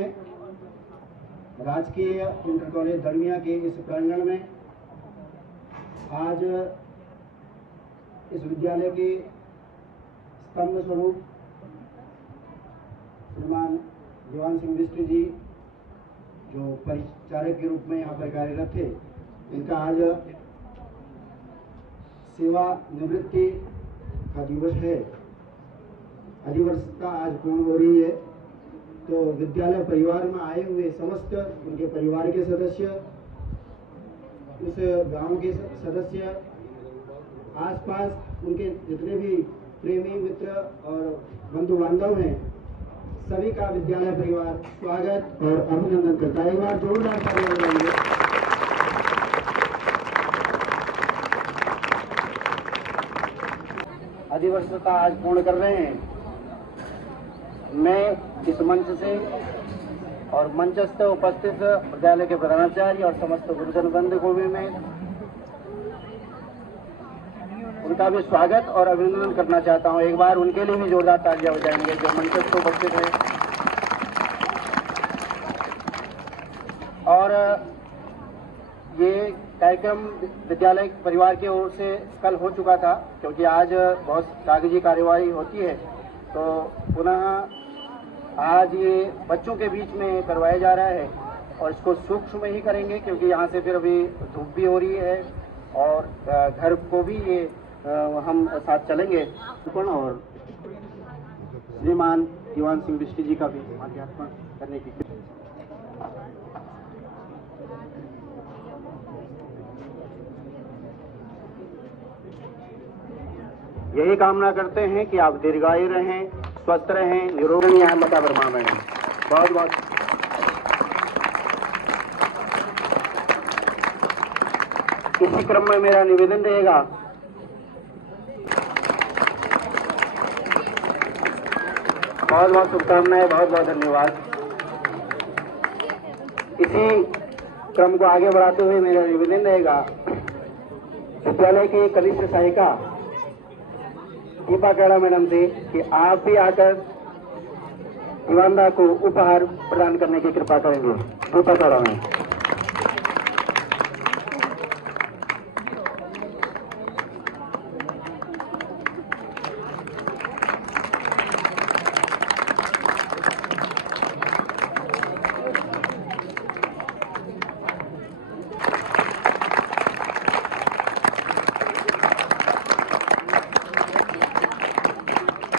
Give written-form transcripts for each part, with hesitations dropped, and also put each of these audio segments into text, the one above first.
में राजकीय inter college दरमिया के इस प्रांगण में आज इस विद्यालय के स्तंभ स्वरूप श्रीमान जीवान सिंह बिष्ट जी जो परिचारक के रूप में यहाँ पर कार्यरत थे, इनका आज सेवा निवृत्ति का दिवस है। अधिवर्षता आज पूर्ण हो रही है, तो विद्यालय परिवार में आए हुए समस्त उनके परिवार के सदस्य, उस गांव के सदस्य, आसपास उनके जितने भी प्रेमी मित्र और बंधु बांधव हैं, सभी का विद्यालय परिवार स्वागत और अभिनंदन करता है। एक बार जोरदार तालियां बजाइए। अधिवर्षता आज पूर्ण कर रहे हैं। मैं इस मंच से और मंचस्थ उपस्थित विद्यालय के प्रधानाचार्य और समस्त गुरुजन वृंद को भी मैं उनका भी स्वागत और अभिनंदन करना चाहता हूं। एक बार उनके लिए भी जोरदार तालियां बजाएंगे जो मंचस्थ उपस्थित हैं। और ये कार्यक्रम विद्यालय परिवार की ओर से कल हो चुका था, क्योंकि आज बहुत कागजी कार्यवाही होती है, तो पुनः आज ये बच्चों के बीच में करवाया जा रहा है और इसको सूक्ष्म ही करेंगे, क्योंकि यहाँ से फिर अभी धूप भी हो रही है और घर को भी ये हम साथ चलेंगे। और श्रीमान जीवान सिंह बिष्ट जी का भी माल्यार्पण करने की यही कामना करते हैं कि आप दीर्घायु रहें, स्वस्थ रहें, निरोगी हैं, मता वर्मा मैडम। बहुत बहुत इसी क्रम में मेरा निवेदन रहेगा, बहुत बहुत शुभकामनाएं, बहुत बहुत धन्यवाद। इसी क्रम को आगे बढ़ाते हुए मेरा निवेदन रहेगा विद्यालय के कनिष्ठ सहायिका दीपा केड़ा मैडम से कि आप भी आकर दीवानदा को उपहार प्रदान करने की कृपा करेंगे। दीपा केड़ा में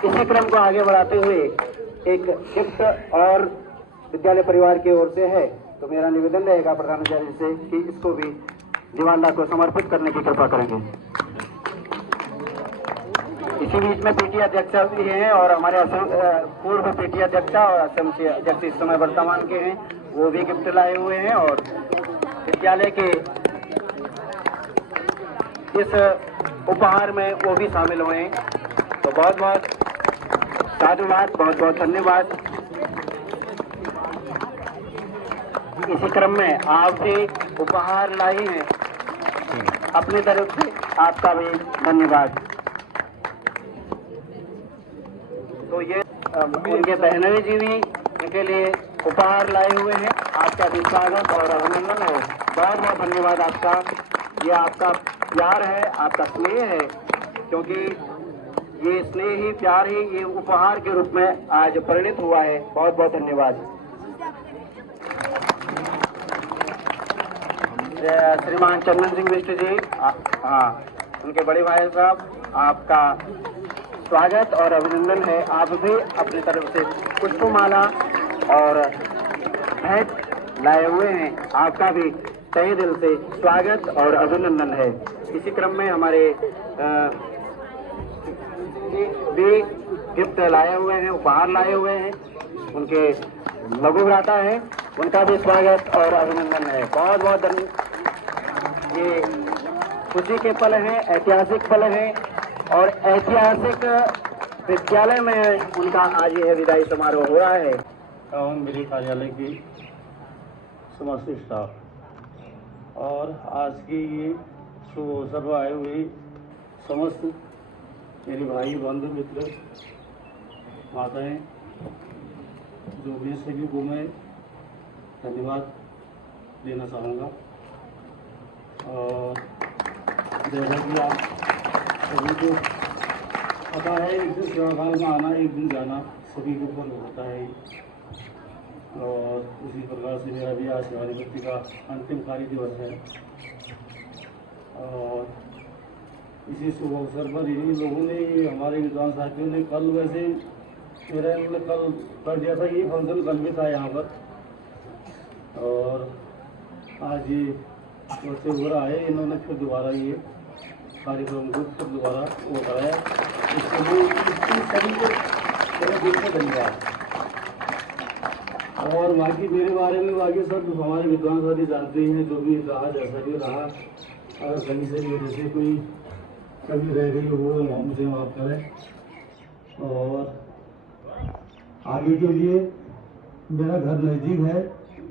इसी क्रम को आगे बढ़ाते हुए एक गिफ्ट और विद्यालय परिवार की ओर से है, तो मेरा निवेदन रहेगा प्रधानाचार्य से कि इसको भी दीवानदा को समर्पित करने की कृपा करेंगे। इसी बीच में पीटी अध्यक्षा भी हैं और हमारे असम पूर्व पीटी अध्यक्षा और असम से अध्यक्ष इस समय वर्तमान के हैं, वो भी गिफ्ट लाए हुए हैं और विद्यालय के इस उपहार में वो भी शामिल हुए हैं। तो बहुत बहुत साधुवाद, बहुत बहुत धन्यवाद। इसी क्रम में आप भी उपहार लाई हैं, अपनी तरफ से आपका भी धन्यवाद। तो ये उनके बहनोई जी भी इनके लिए उपहार लाए हुए हैं, आपका भी स्वागत और अभिनंदन है। बहुत बहुत धन्यवाद आपका। ये आपका प्यार है, आपका स्नेह है, क्योंकि ये स्नेह ही, प्यार ही ये उपहार के रूप में आज परिणित हुआ है। बहुत बहुत धन्यवाद। श्रीमान चंदन सिंह बिष्ट जी, हाँ, उनके बड़े भाई साहब, आपका स्वागत और अभिनंदन है। आप भी अपनी तरफ से पुष्पमाला और भेंट लाए हुए हैं, आपका भी तहे दिल से स्वागत और अभिनंदन है। इसी क्रम में हमारे भी गिफ्ट लाए हुए हैं, उपहार लाए हुए हैं, उनके लघु भ्राता है, उनका भी स्वागत और अभिनंदन है। बहुत बहुत ये खुशी के पल हैं, ऐतिहासिक पल हैं और ऐतिहासिक विद्यालय में उनका आज यह विदाई समारोह हो रहा है। एवं मेरे कार्यालय की समस्त स्टाफ और आज की ये शुभ अवसर पर आए हुए समस्त मेरे भाई बंधु मित्र माताएं जो देश से भी घूमे धन्यवाद देना चाहूँगा। और जैसा कि आप सभी को पता है, एक दिन सेवाकाल में आना एक दिन जाना सभी के ऊपर होता है। और उसी प्रकार से मेरा भी आज सेवारी भर्ती का अंतिम कार्य दिवस है। और इसी शुभ अवसर पर इन्हीं लोगों ने, हमारे विद्वान साथियों ने कल वैसे मेरा कल कर दिया था, ये फंक्शन कल भी था यहाँ पर। और आज ये बच्चे वगैरह आए, इन्होंने फिर दोबारा ये कार्यक्रम को फिर दोबारा वो कराया। इसके लिए सभी को दिल से धन्यवाद। और बाकी मेरे बारे में बाकी सब हमारे विद्वान साथी जानते हैं, जो भी रहा जैसा भी रहा। अगर कहीं से मेरे से कोई कभी रह गई वो मुझे माफ करें। और आगे के लिए मेरा घर नज़दीक है,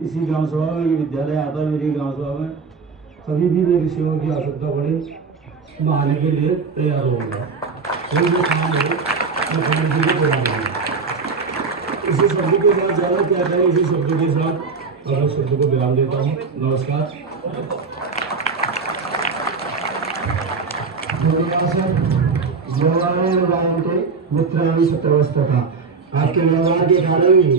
इसी ग्राम सभा में ये विद्यालय आता है। मेरी ग्राम सभा में कभी भी मेरी सेवा की आवश्यकता पड़े, मैं आने के लिए तैयार होगा। कोई भी काम हो मैं करने के लिए तैयार हूँ। इसी शब्द के साथ ज़्यादा क्या है, इसी शब्द के साथ मैं शब्द को विराम देता हूँ। नमस्कार। मित्राणी सत्रवस्था, आपके व्यवहार के कारण ही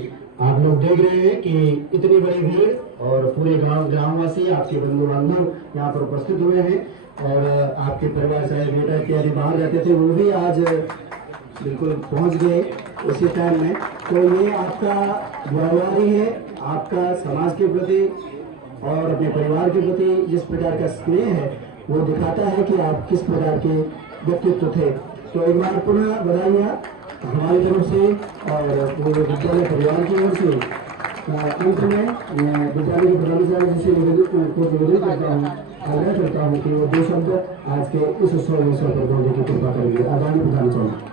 आप लोग देख रहे हैं कि इतनी बड़ी भीड़ और पूरे ग्रामवासी आपके बंधु बांधव यहाँ पर उपस्थित हुए हैं। और आपके परिवार चाहे बेटा इत्यादि बाहर रहते थे, वो भी आज बिल्कुल पहुँच गए उसी टाइम में। तो ये आपका व्यवहार ही है, आपका समाज के प्रति और अपने परिवार के प्रति जिस प्रकार का स्नेह है वो दिखाता है कि आप किस प्रकार के व्यक्तित्व थे। तो एक बार पुनः बधाइयाँ हमारी तरफ से और पूरे विद्यालय परिवार की ओर से। अंत में मैं विद्यालय के प्रधानाचार्य से निवेदन करता हूँ, आग्रह करता हूँ कि वो दो शब्द आज के इस उत्सव अवसर पर बोलने की कृपा करेंगे। आगामी प्रधानाचार्य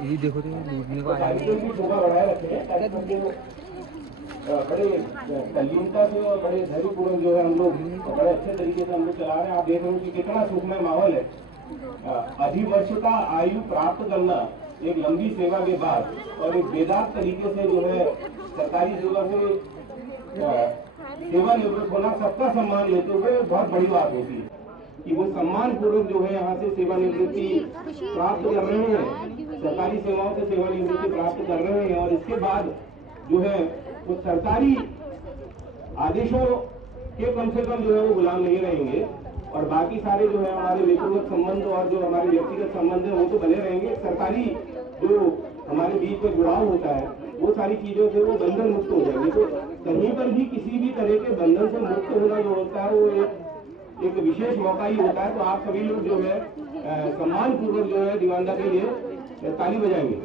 ये देखो तो लूटने को बड़े तल्लीनता से और बड़े धैर्यपूर्वक जो है हम लोग बड़े अच्छे तरीके से हम लोग चला रहे हैं। आप देख रहे हो कि कितना सुखमय माहौल है। अधिवर्षता आयु प्राप्त करना एक लंबी सेवा के बाद और एक बेदाग तरीके से जो है सरकारी सेवा से सेवानिवृत्त होना, सबका सम्मान लेते हुए बहुत बड़ी बात होती है कि वो सम्मान पूर्वक जो है यहाँ से सेवानिवृत्ति प्राप्त कर रहे हैं, सरकारी सेवाओं से सेवानिवृत्ति प्राप्त कर रहे हैं। और इसके बाद जो है वो सरकारी आदेशों के कम से कम जो है वो गुलाम नहीं रहेंगे। और बाकी सारे जो है हमारे व्यक्तिगत संबंध और जो हमारे व्यक्तिगत संबंध है वो तो बने रहेंगे। सरकारी जो हमारे बीच में जुड़ाव होता है वो सारी चीजों से वो बंधन मुक्त हो जाएंगे। तो कहीं पर भी किसी भी तरह के बंधन से मुक्त होना जो होता है वो एक विशेष मौका ही होता है। तो आप सभी लोग जो है सम्मान पूर्वक जो है दीवानदा के लिए ताली बजाएंगे।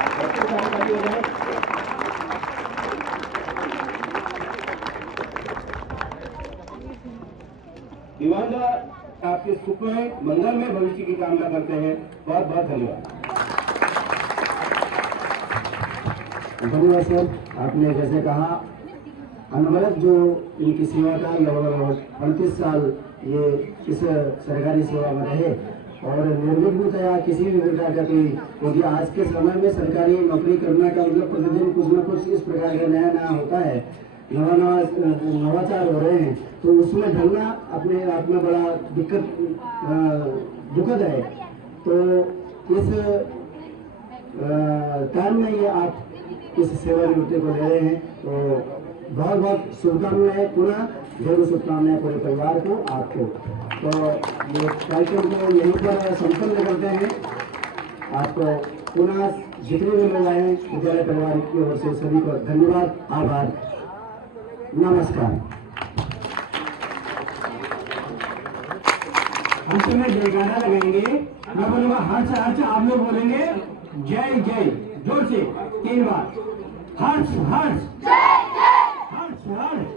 ताली बजाएं। दीवानदा आपके सुख में मंगल में भविष्य की कामना करते हैं। बहुत बहुत धन्यवाद। धन्यवाद सर। आपने जैसे कहा अनवरत जो इनकी सेवा का लगभग 35 साल ये इस सरकारी सेवा में रहे और निर्विघ्नतया किसी भी प्रकार का कोई, क्योंकि आज के समय में सरकारी नौकरी करने का मतलब प्रतिदिन कुछ न कुछ इस प्रकार का नया नया होता है, नवाचार हो रहे हैं। तो उसमें ढलना अपने आप में बड़ा दुखद है। तो इस टाइम में ये आप इस सेवानिवृत्ति को ले रहे हैं, तो बहुत बहुत शुभकामनाएं, पुनः ढेरों शुभकामनाएं पूरे परिवार को, आपको। तो ये कार्यक्रम को यहीं पर संपन्न करते हैं। आपको पुनः जितने भी लोग आए विद्यालय परिवार की ओर से सभी को धन्यवाद, आभार, नमस्कार। अंत में जयकारा लगाएंगे। मैं बोलूंगा हर्ष हर्ष, आप लोग बोलेंगे जय जय, जोर से 3 बार। हर्ष हर्ष, हर्ष हर्ष।